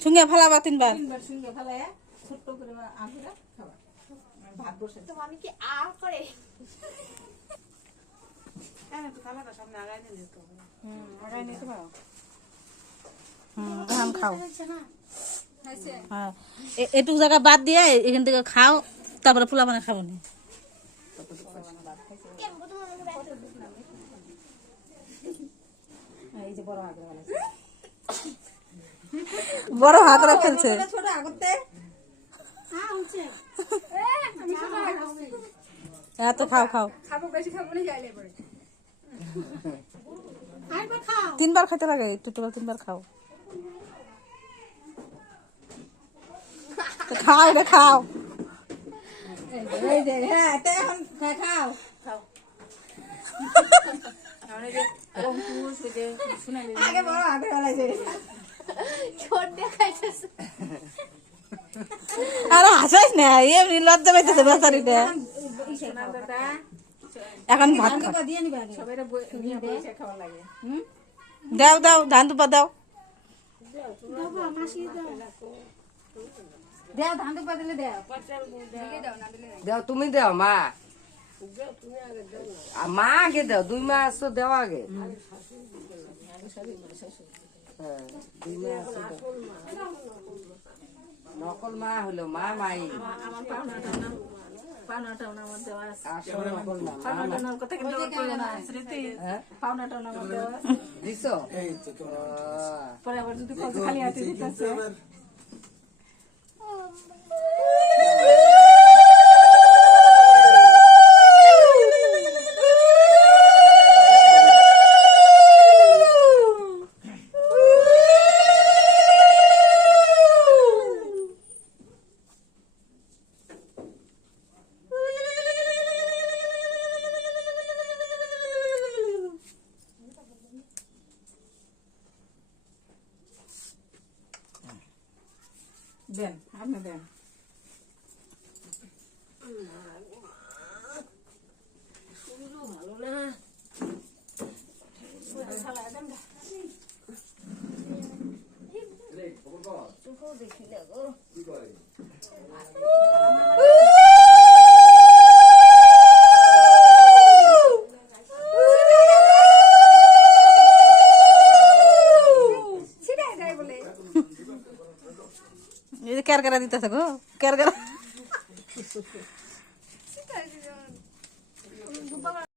সঙ্গে ফেলাবা তিনবার সঙ্গে ফেলায় ছোট্ট করে আগুরা খাবার ভাত বসে তো আমি কি আ করে কেন তো খালাটা সামনে আগায় নিয়ে যেতে হবে আগায় নিতে পারো ধান খাও হ্যাঁ এটুকু জায়গা বাদ দিয়ে এখান থেকে খাও তারপরে পোলা বানা খাবো না এই যে বড় আগুরা বড় হাতরা ফেলছে ছোট আগতে এত খাও খাও খাবো বেশি খাবো না গাইলে পড়ে আরেকবার খাও তিনবার খেতে লাগে টোটাল তিনবার খাও খাও রে খাও এই যে হ্যাঁ তে এখন খাও খাও আরে যে অঙ্কুশ ওই যে শুনালি আগে বড় আগে বলাইছে ছোট দেখাইতেছে আরে হাসাইস না এমনি লজ্জা পাইতেছে বেচারিটা এখন ভাত খাও দিয়ে নিবা সবাইরে নিয়ে বসে খাওয়া লাগে দাও দাও ধান দুপা দাও দাও মাসি দাও দাও ধান দুপা দিলে দাও দাও তুমি দাও মা মা আগে দাও 2 মাস তো দেওয়া আগে নকল মা হলো মা মাই আমার পাওনাটা আমার দেওয়া আছে আসল নকল মা পাওনাটা নাম কথা কিন্তু বললো না স্মৃতি পাওনাটা নাম দেওয়া দিছো পরে আবার যদি খালি হাতে দিতেছে দেন আপনি দেন এই যে কেরকেরা দিতেছে গো কেরকেরা